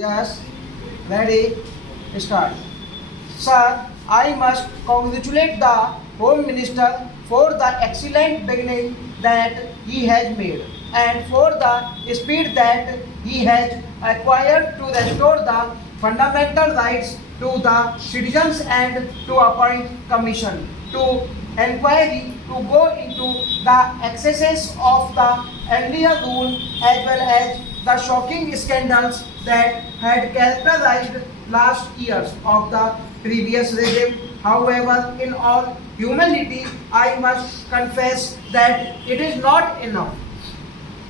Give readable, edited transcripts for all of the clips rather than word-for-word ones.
Yes, ready, start. Sir, I must congratulate the Home Minister for the excellent beginning that he has made and for the speed that he has acquired to restore the fundamental rights to the citizens and to appoint commission to inquiry to go into the excesses of the earlier rule as well as the shocking scandals that had characterized last years of the previous regime. However, in all humility, I must confess that it is not enough.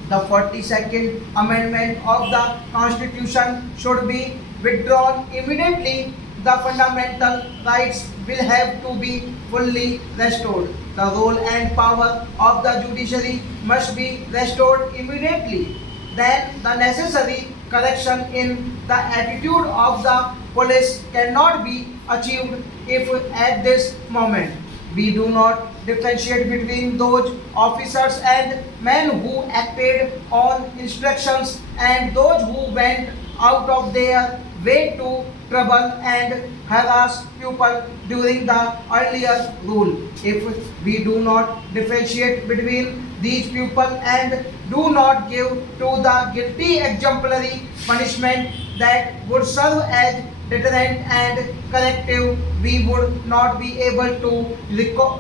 The 42nd Amendment of the Constitution should be withdrawn immediately. The fundamental rights will have to be fully restored. The role and power of the judiciary must be restored immediately. Then the necessary correction in the attitude of the police cannot be achieved if at this moment we do not differentiate between those officers and men who acted on instructions and those who went out of their way to trouble and harass people during the earlier rule. If we do not differentiate between these people and do not give to the guilty exemplary punishment that would serve as deterrent and corrective, we would not be able to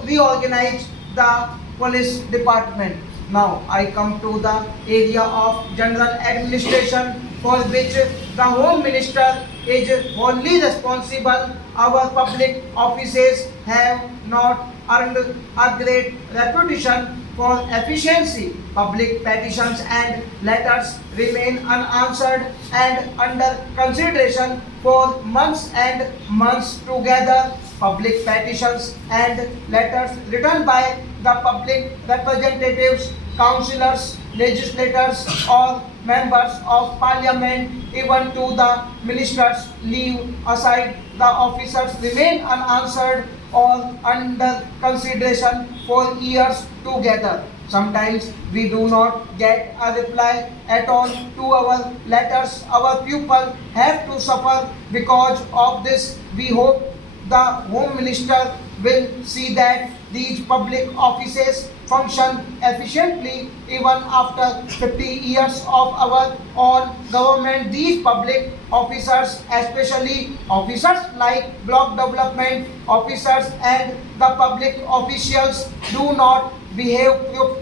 reorganize the police department. Now I come to the area of general administration for which the Home Minister is wholly responsible. Our public offices have not earned a great reputation for efficiency. Public petitions and letters remain unanswered and under consideration for months and months together. Public petitions and letters written by the public representatives, councillors, legislators or members of parliament, even to the ministers, leave aside the officers remain unanswered or under consideration for years together. Sometimes we do not get a reply at all to our letters. Our people have to suffer because of this. We hope the Home Minister will see that these public offices function efficiently even after 50 years of our own government. These public officers, especially officers like block development officers and the public officials, do not behave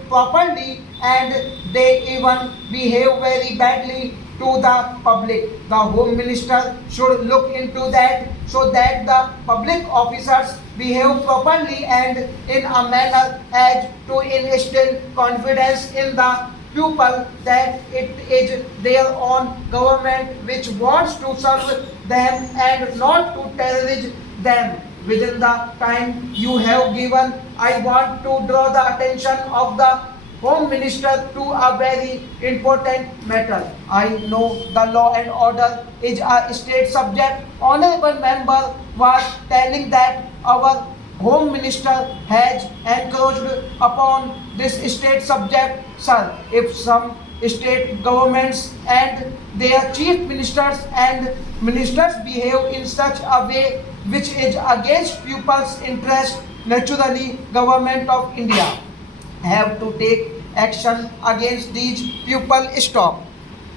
properly and they even behave very badly to the public. The Home Minister should look into that so that the public officers behave properly and in a manner as to instill confidence in the people that it is their own government which wants to serve them and not to terrorize them. Within the time you have given, I want to draw the attention of the Home Minister to a very important matter. I know the law and order is a state subject. Honorable member was telling that our Home Minister has encroached upon this state subject. Sir, if some state governments and their chief ministers and ministers behave in such a way which is against people's interest, naturally government of India have to take action against these people. Stop.